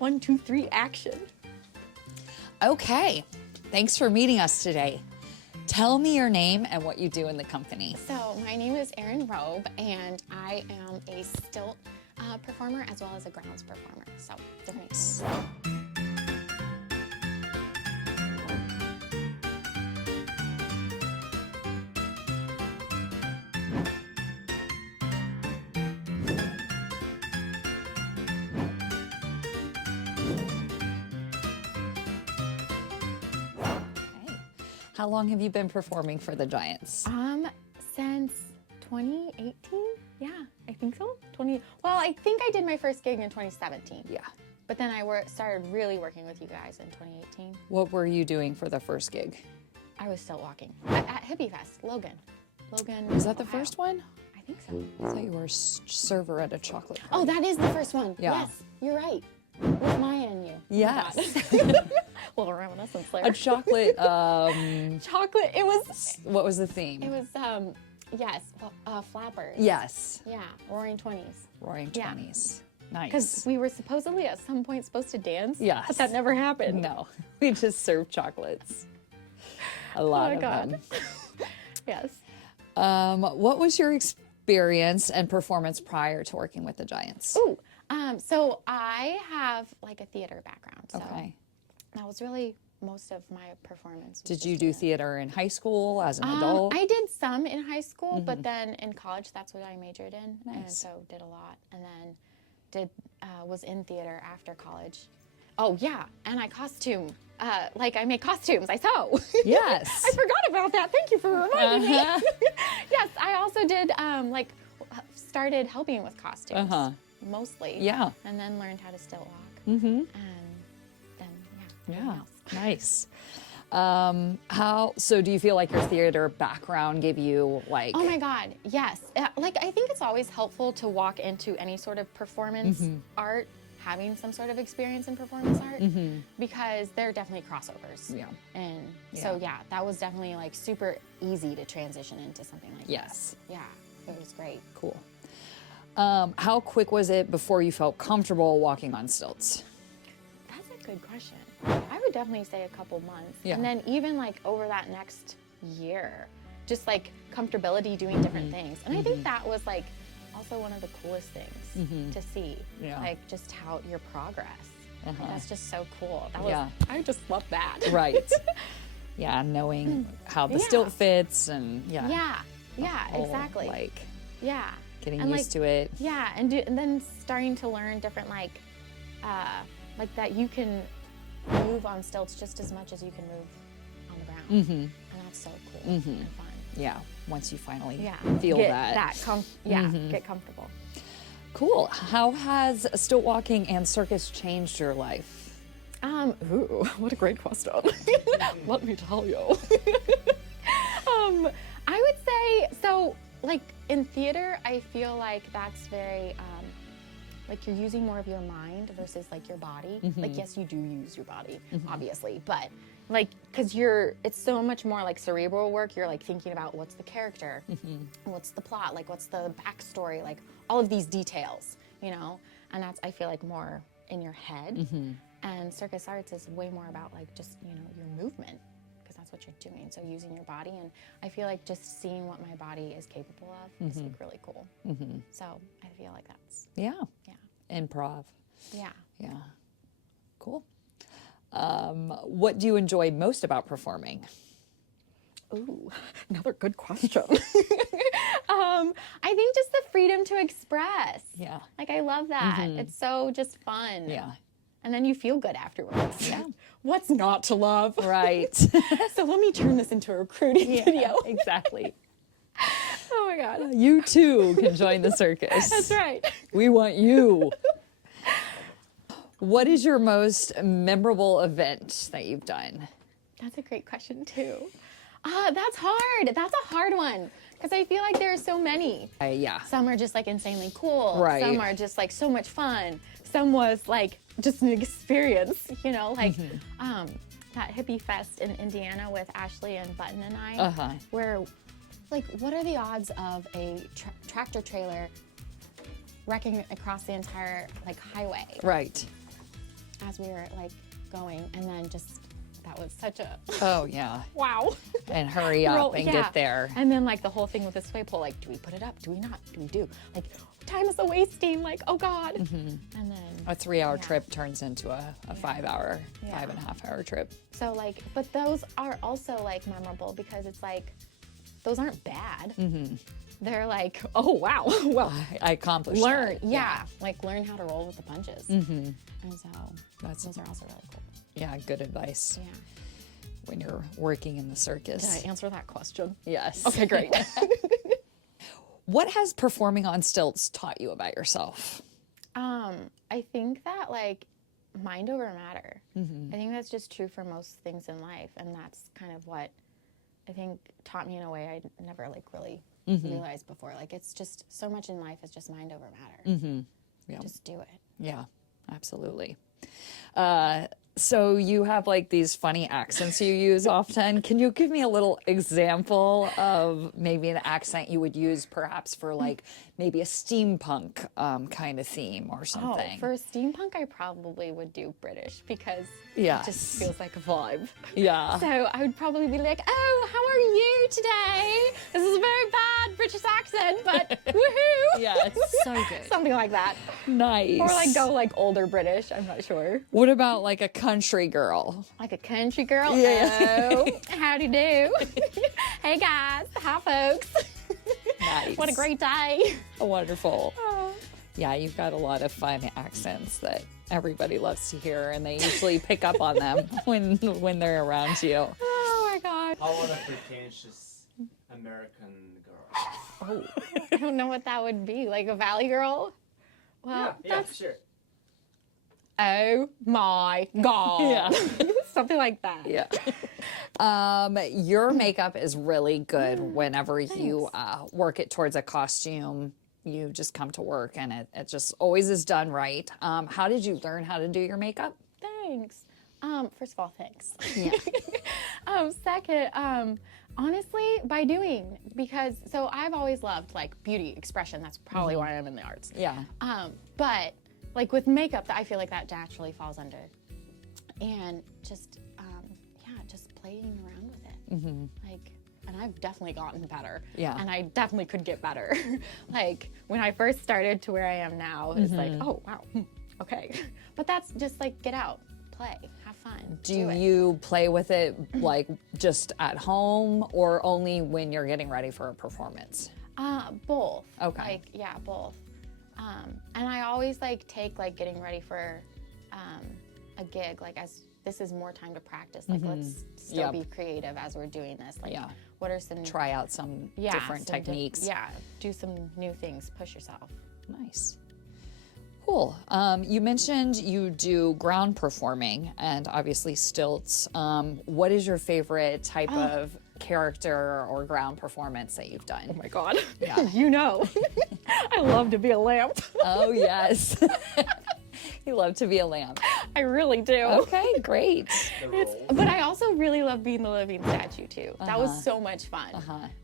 1, 2, 3, action. Okay, thanks for meeting us today. Tell me your name and what you do in the company. So my name is Erynn Robe, and I am a stilt performer as well as a grounds performer. So different things. How long have you been performing for the Giants? Since 2018. Yeah, I think so. Well, I think I did my first gig in 2017. Yeah. But then I started really working with you guys in 2018. What were you doing for the first gig? I was stilt walking at Hippie Fest, Logan. Was that the Ohio. first one? I think so. I thought you were a server at a chocolate Oh, party. that is the first one. Yeah. Yes, you're right. With Maya and you. Yes. Little reminiscence there. A chocolate, Chocolate. It was. what was the theme? It was. Yes. Flappers. Yes. Yeah. Roaring 20s. Roaring Yeah. 20s. Because Nice. we were supposedly at some point supposed to dance. Yes. But that never happened. No, we just served chocolates. A lot Oh, of God. them. Yes. What was your experience and performance prior to working with the Giants? Ooh. So I have like a theater background. So Okay. that was really most of my performance. Did you do theater in high school as an adult? I did some in high school, but then in college, that's what I majored in, and Nice. so did a lot. And then was in theater after college. Oh yeah, and I costume. I make costumes. I sew. Yes. I forgot about that. Thank you for reminding me. Yes, I also did started helping with costumes mostly. Yeah. And then learned how to stilt walk. Mm-hmm. And then everything Yeah. else. Nice. So do you feel like your theater background gave you like? Oh my God, yes. I think it's always helpful to walk into any sort of performance art, having some sort of experience in performance art, because there are definitely crossovers. Yeah. And so yeah, that was definitely like super easy to transition into something like Yes. that. Yeah, it was great. Cool. How quick was it before you felt comfortable walking on stilts? That's a good question. I would definitely say a couple months. Yeah. And then even like over that next year, just like comfortability doing different things. And I think that was like also one of the coolest things to see. Yeah. Like just how your progress. That's just so cool. That was, Yeah. I just love that. Right. Yeah, knowing how the stilt fits and Yeah. Yeah, whole, exactly. Like Yeah. getting And, used to it. Yeah, and then starting to learn different like that you can move on stilts just as much as you can move on the ground, and that's so cool and fun. Yeah. Once you finally Yeah, feel get that. get comfortable. Cool. How has stilt walking and circus changed your life? Ooh, what a great question. Let me tell you. I would say so. Like in theater, I feel like that's very like you're using more of your mind versus like your body. Like yes, you do use your body, obviously, but like because it's so much more like cerebral work. You're like thinking about what's the character, what's the plot, like what's the backstory, like all of these details, you know. And that's I feel like more in your head. And circus arts is way more about like just your movement. That's what you're doing. So using your body, and I feel like just seeing what my body is capable of is like really cool. So I feel like that's Yeah. yeah, Improv. yeah. Yeah. Cool. What do you enjoy most about performing? Ooh, another good question. I think just the freedom to express. Yeah. Like I love that. It's so just fun. Yeah. And then you feel good afterwards. Yeah. What's not to love? Right. So let me turn this into a recruiting video. Exactly. Oh my God. You too can join the circus. That's right. We want you. What is your most memorable event that you've done? That's a great question too. That's hard. That's a hard one because I feel like there are so many. Yeah. Some are just like insanely cool. Right. Some are just like so much fun. Some was like just an experience, like that Hippie Fest in Indiana with Ashley and Button and I, where like what are the odds of a tractor trailer wrecking across the entire like highway? Right. as we were like going, and then just that was such a Oh yeah. wow. And hurry up Roll- and yeah. get there. And then like the whole thing with the sway pole, like, do we put it up? Do we not? Do we do? Like, time is wasting. Like, oh God. And then A 3-hour yeah. trip turns into a 5-hour, Yeah. 5.5-hour trip. So like, but those are also like memorable because it's like, those aren't bad. They're like, oh wow, well, I accomplished learn, that. yeah, like learn how to roll with the punches. And so those are also really cool. Yeah, good advice Yeah. when you're working in the circus. Did I answer that question? Yes. Okay, great. What has performing on stilts taught you about yourself? I think that like mind over matter. I think that's just true for most things in life, and that's kind of what I think taught me in a way I never like really realized before. Like it's just so much in life is just mind over matter. Yeah. Just do it. Yeah, absolutely. So you have like these funny accents you use often. Can you give me a little example of maybe an accent you would use perhaps for like maybe a steampunk kind of theme or something? Oh, for steampunk, I probably would do British because Yes. it just feels like a vibe. Yeah. So I would probably be like, oh, how are you today? This is a very bad British accent, but woohoo! Yes. So good. Something like that. Nice. Or like go like older British, I'm not sure. What about like a country girl? Like a country girl. Yeah. Oh, howdy do. Hey guys, hi folks. Nice. What a great day. Wonderful. Oh. Yeah, you've got a lot of fun accents that everybody loves to hear, and they usually pick up on them when they're around you. Oh my god. How about a pretentious American girl? Oh, I don't know what that would be. Like a valley girl? Well, Yeah, sure. oh my god. Yeah. Something like that. Yeah. Your makeup is really good whenever you work it towards a costume. You just come to work and it just always is done right. How did you learn how to do your makeup? Thanks. First of all, thanks. Yeah. Second, honestly, by doing, because so I've always loved like beauty expression. That's probably why I'm in the arts. Yeah. But like with makeup, I feel like that naturally falls under. And just, just playing around with it. Like, and I've definitely gotten better. Yeah. And I definitely could get better. Like when I first started to where I am now, it's like, oh wow, okay. But that's just like get out, play, have fun. Do it. you play with it like just at home or only when you're getting ready for a performance? Both. Okay. Like, yeah, both. And I always like take like getting ready for a gig, like as this is more time to practice. Like let's still be creative as we're doing this. Like what are some Try out some different some techniques. do some new things, push yourself. Nice. Cool. You mentioned you do ground performing and obviously stilts. What is your favorite type of character or ground performance that you've done? Oh my God. Yeah. You know, I love to be a lamp. Oh, yes. You love to be a lamp. I really do. Okay, great. But I also really love being the living statue too. That was so much fun.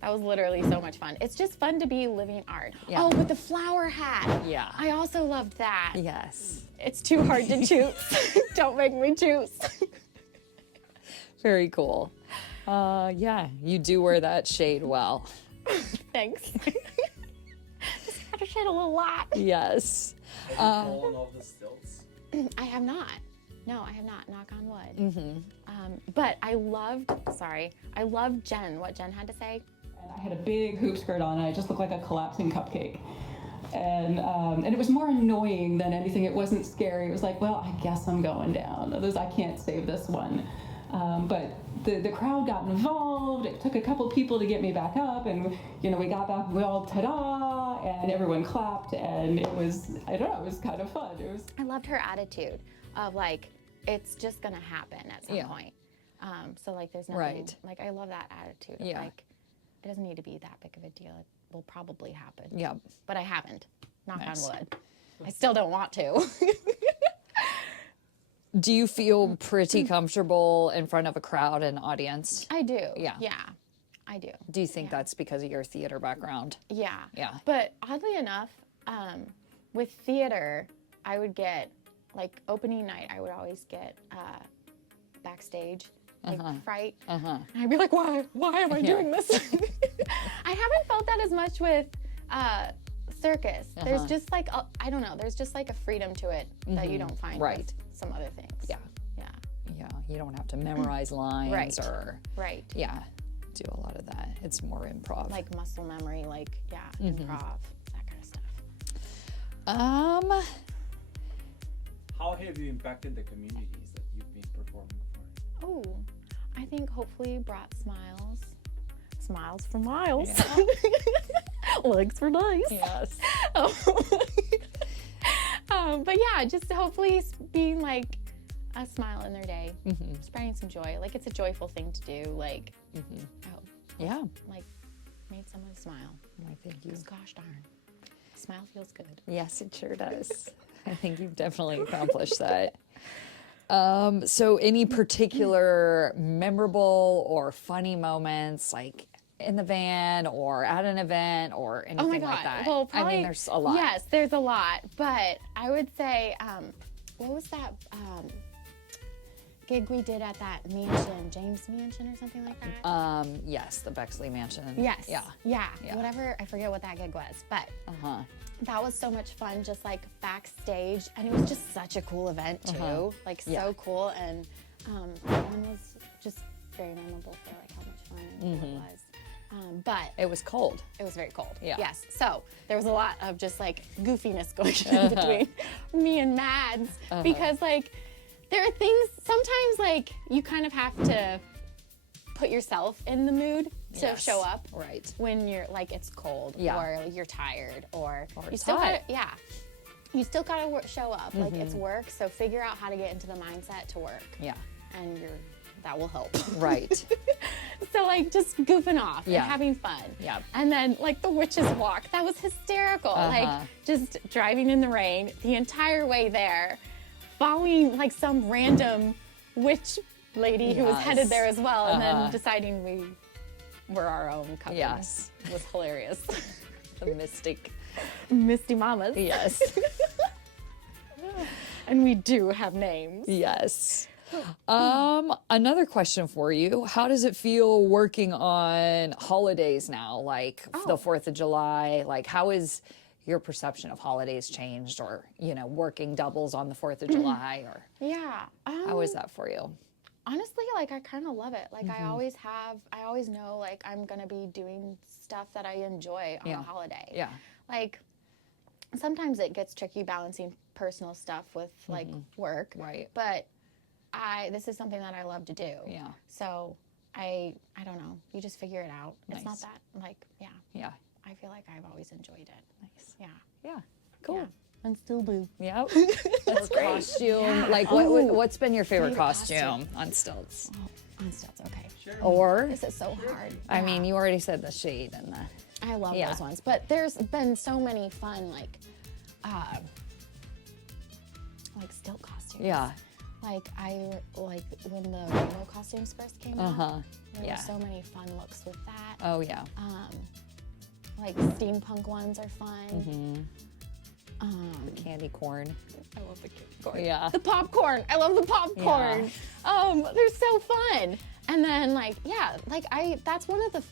That was literally so much fun. It's just fun to be living art. Yeah. Oh, with the flower hat. Yeah. I also loved that. Yes. It's too hard to choose. Don't make me choose. Very cool. Yeah, you do wear that shade well. Thanks. Just had to shed a little lot. Yes. Have you fallen off the stilts? I have not. No, I have not. Knock on wood. But I loved Jen, what Jen had to say. And I had a big hoop skirt on, and I just looked like a collapsing cupcake. And it was more annoying than anything. It wasn't scary. It was like, well, I guess I'm going down. I can't save this one. But the crowd got involved. It took a couple people to get me back up, and we got back. We all ta-da, and everyone clapped, and it was it was kind of fun. I loved her attitude of like, it's just gonna happen at some point. So like, there's nothing. Right. Like, I love that attitude. Of, like, it doesn't need to be that big of a deal. It will probably happen. Yeah. But I haven't. Knock Nice. on wood. I still don't want to. Do you feel pretty comfortable in front of a crowd and audience? I do. Yeah. Yeah. I do. Do you think that's because of your theater background? Yeah. Yeah. But oddly enough, with theater, I would get like opening night, I would always get backstage like fright. And I'd be like, why am I doing this? I haven't felt that as much with circus. There's just like, I don't know, there's just like a freedom to it that you don't find with some other things. Yeah. Yeah. Yeah, you don't have to memorize lines or do a lot of that. It's more improv. Like muscle memory, like improv, that kind of stuff. How have you impacted the communities that you've been performing for? Oh, I think hopefully brought smiles. Smiles for miles. Legs for days. Yes. But yeah, just hopefully being like a smile in their day, spreading some joy. Like it's a joyful thing to do. Like, I hope, like, made someone smile. I think you. 'Cause gosh darn, smile feels good. Yes, it sure does. I think you've definitely accomplished that. So any particular memorable or funny moments, like in the van or at an event or anything Oh my God. like that? Well, probably, I mean, there's a lot. Yes, there's a lot. But I would say, what was that gig we did at that mansion, James Mansion or something like that? Yes, the Bexley Mansion. Yes. Yeah. Whatever. I forget what that gig was, but that was so much fun, just like backstage, and it was just such a cool event too. Like so cool, and that one was just very memorable for like how much fun and cool it was. But it was cold. it was very cold. Yeah. Yes. So there was a lot of just like goofiness going on between me and Mads because like there are things sometimes like you kind of have to put yourself in the mood to show up. Right. When you're like it's cold or you're tired or you it's still hot. gotta, you still gotta show up. Like it's work, so figure out how to get into the mindset to work. Yeah. And that will help. Right. So like just goofing off and having fun. Yeah. And then like the witch's walk, that was hysterical. Like just driving in the rain the entire way there, following like some random witch lady who was headed there as well, and then deciding we were our own coven. Yes. It was hilarious. The mystic. Misty Mamas. Yes. And we do have names. Yes. Another question for you. How does it feel working on holidays now? Like the 4th of July, like how is your perception of holidays changed, or, you know, working doubles on the 4th of July, or how is that for you? Honestly, like I kind of love it. Like I always know like I'm going to be doing stuff that I enjoy on a holiday. Yeah. Like sometimes it gets tricky balancing personal stuff with like work. Right. But this is something that I love to do. Yeah. So I don't know. You just figure it out. Nice. It's not that like, Yeah. I feel like I've always enjoyed it. Nice. Yeah. Yeah. Cool. Yeah. And still boo. Yep. That's great. Costume. Yeah. Like what's been your favorite costume on stilts? On stilts, okay. Or This is so hard. I mean, you already said the shade and the I love those ones. But there's been so many fun like stilt costumes. Yeah. Like when the rainbow costumes first came out. There were so many fun looks with that. Oh yeah. Like steampunk ones are fun. The candy corn. I love the candy corn. Yeah. The popcorn. I love the popcorn. They're so fun. And then that's one of the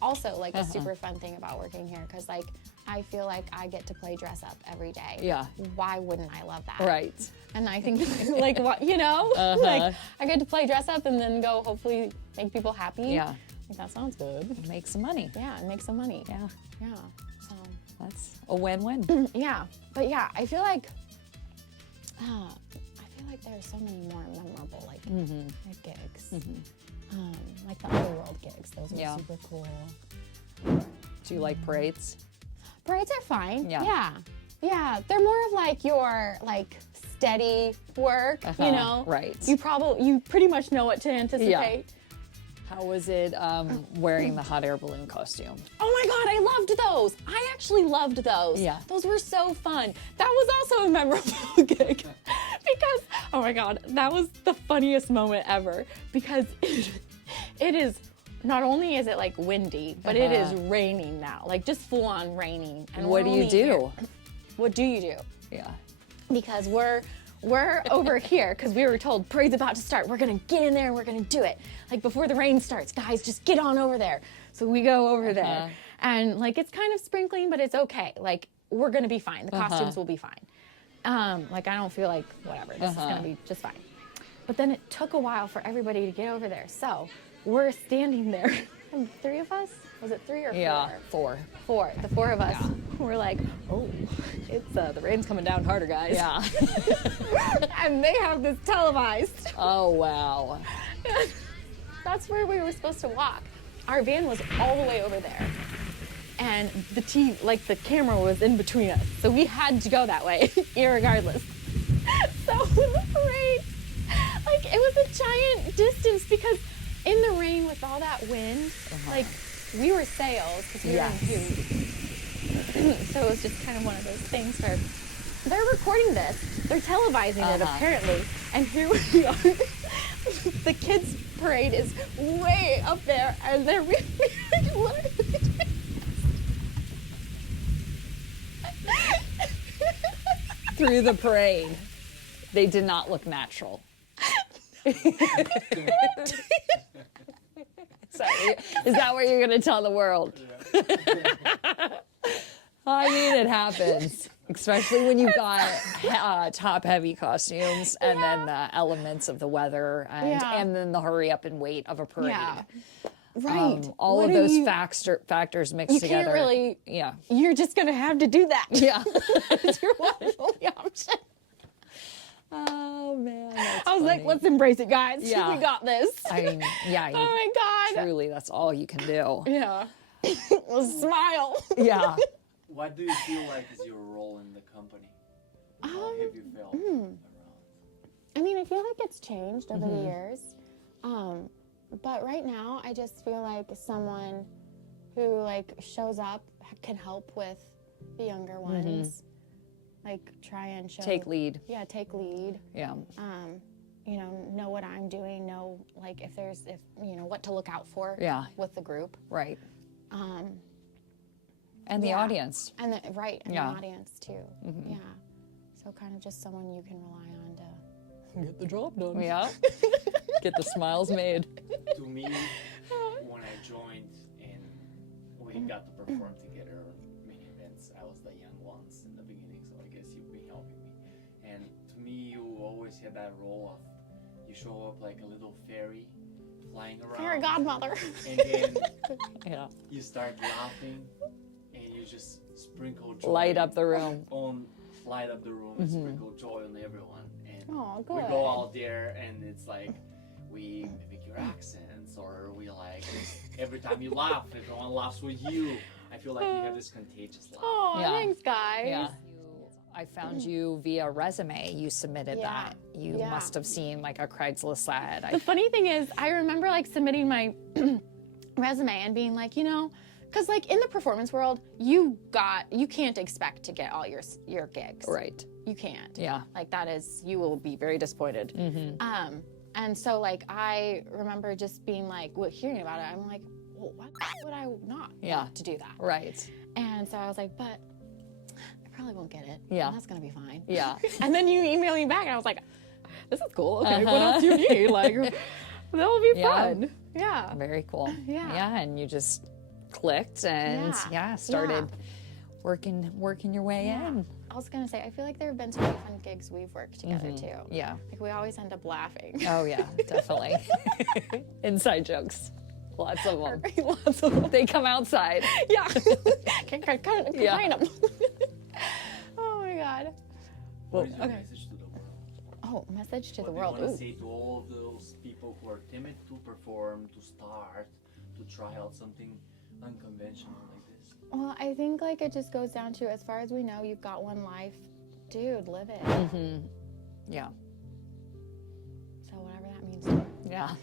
also like a super fun thing about working here, because like I feel like I get to play dress up every day. Yeah. Why wouldn't I love that? Right. And I think like what like I get to play dress up and then go hopefully make people happy. Yeah. Like that sounds good. Make some money. Yeah, and make some money. Yeah. Yeah. So That's a win-win. yeah. But yeah, I feel like there are so many more memorable like gigs. Like the Underworld gigs. Those are super cool. Do you like parades? Parades are fine. Yeah. Yeah. They're more of like your like steady work, you know? Right. You pretty much know what to anticipate. How was it wearing the hot air balloon costume? Oh my God, I loved those. I actually loved those. Yeah. Those were so fun. That was also a memorable gig because, oh my God, that was the funniest moment ever, because it is, not only is it like windy, but it is raining now, like just full on raining. And what do you do? What do you do? Yeah. Because we're over here because we were told parade's about to start. We're gonna get in there and we're gonna do it. Like before the rain starts, guys, just get on over there. So we go over there and like it's kind of sprinkling, but it's okay. Like we're gonna be fine. The costumes will be fine. Like I don't feel like whatever, this is gonna be just fine. But then it took a while for everybody to get over there. So we're standing there. And 3 of us? Was it 3 or 4? Yeah, 4. 4. The 4 of us. Yeah. We're like, oh, it's the rain's coming down harder, guys. Yeah. And they have this televised. Oh, wow. That's where we were supposed to walk. Our van was all the way over there. And the camera was in between us. So we had to go that way, irregardless. So in the parade, like it was a giant distance because in the rain with all that wind, like we were sails because we were in tubes. So it was just kind of one of those things where they're recording this, they're televising it apparently, and here we are. The kids' parade is way up there, and they're literally Through the parade, they did not look natural. Is that what you're going to tell the world? I mean, it happens, especially when you've got top-heavy costumes and then the elements of the weather and then the hurry up and wait of a parade. Yeah. Right. All What of are those you- factors mixed You together. can't really. Yeah. You're just gonna have to do that. Yeah. It's your one and only option. Oh, man. That's I was like, funny. let's embrace it, guys. Yeah. We got this. I mean, yeah. Oh my God. Truly, that's all you can do. Yeah. Well, smile. Yeah. What do you feel like is your role in the company? How have you felt around? I mean, I feel like it's changed over the years. But right now, I just feel like someone who like shows up can help with the younger ones. Like try and show. Take lead. Yeah, take lead. Yeah. You know what I'm doing. Know like if you know what to look out for. Yeah. With the group. Right. And the Yeah. audience. And the Yeah. the audience too. Yeah. So kind of just someone you can rely on to Get the job done. Yeah. Get the smiles made. To me, when I joined and we got to perform together on many events, I was the young ones in the beginning, so I guess you've been helping me. And to me, you always had that role of you show up like a little fairy flying around. fairy godmother. And then Yeah. you start laughing and you just sprinkle joy. Light up the room. Light up the room and sprinkle joy on everyone. And Oh, good. we go out there and it's like we mimic your accents or we like every time you laugh, everyone laughs with you. I feel like you have this contagious laugh. Oh, Yeah. thanks, guys. Yeah. I found you via resume. You submitted Yeah. that. You Yeah. must have seen like a Craigslist ad. The funny thing is, I remember like submitting my resume and being like, you know, because like in the performance world, you can't expect to get all your gigs. Right. You can't. Yeah. Like that is, you will be very disappointed. And so like I remember just being like, hearing about it, I'm like, well, why would I not want to do that? Right. And so I was like, but I probably won't get it. Yeah. And that's gonna be fine. Yeah. And then you emailed me back, and I was like, this is cool. Okay, what else do you need? Like, that'll be Yeah. fun. Yeah. Very cool. Yeah. Yeah. And you just clicked and started working your way in. I was gonna say, I feel like there have been so many fun gigs we've worked together too. Yeah. Like we always end up laughing. Oh yeah, definitely. Inside jokes. Lots of them. Lots of them. They come outside. Yeah. Can't Yeah. complain them. Oh my God. What is your okay. message to the world? Oh, message to the What world. do you want Ooh. to say to all of those people who are timid to perform, to start, to try out something unconventional like this? Well, I think like it just goes down to, as far as we know, you've got one life. Dude, live it. Yeah. So whatever that means to you. Yeah.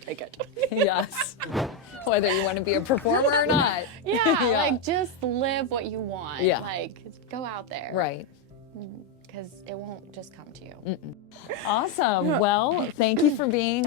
Take it. Yes. Whether you want to be a performer or not. Yeah, like just live what you want. Yeah. Like go out there. Right. Because it won't just come to you. Awesome. Well, thank you for being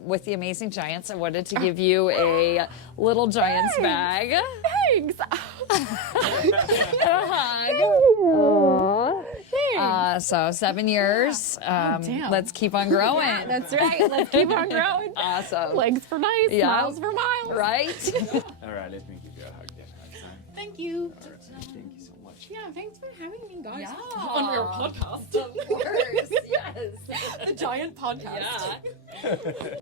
with the Amazing Giants. I wanted to give you a little Giants bag. Thanks. A hug. Thanks. So 7 years. damn. Let's keep on growing. That's right. Let's keep on growing. Awesome. Legs for mice, Yeah. miles for miles. Right? All right, let me give you a hug then. Next time. Thank you. All right, thank you so much. Yeah, thanks for having me, guys. Yeah. On your podcast. Of course. Yes. The Giant Podcast. Yeah.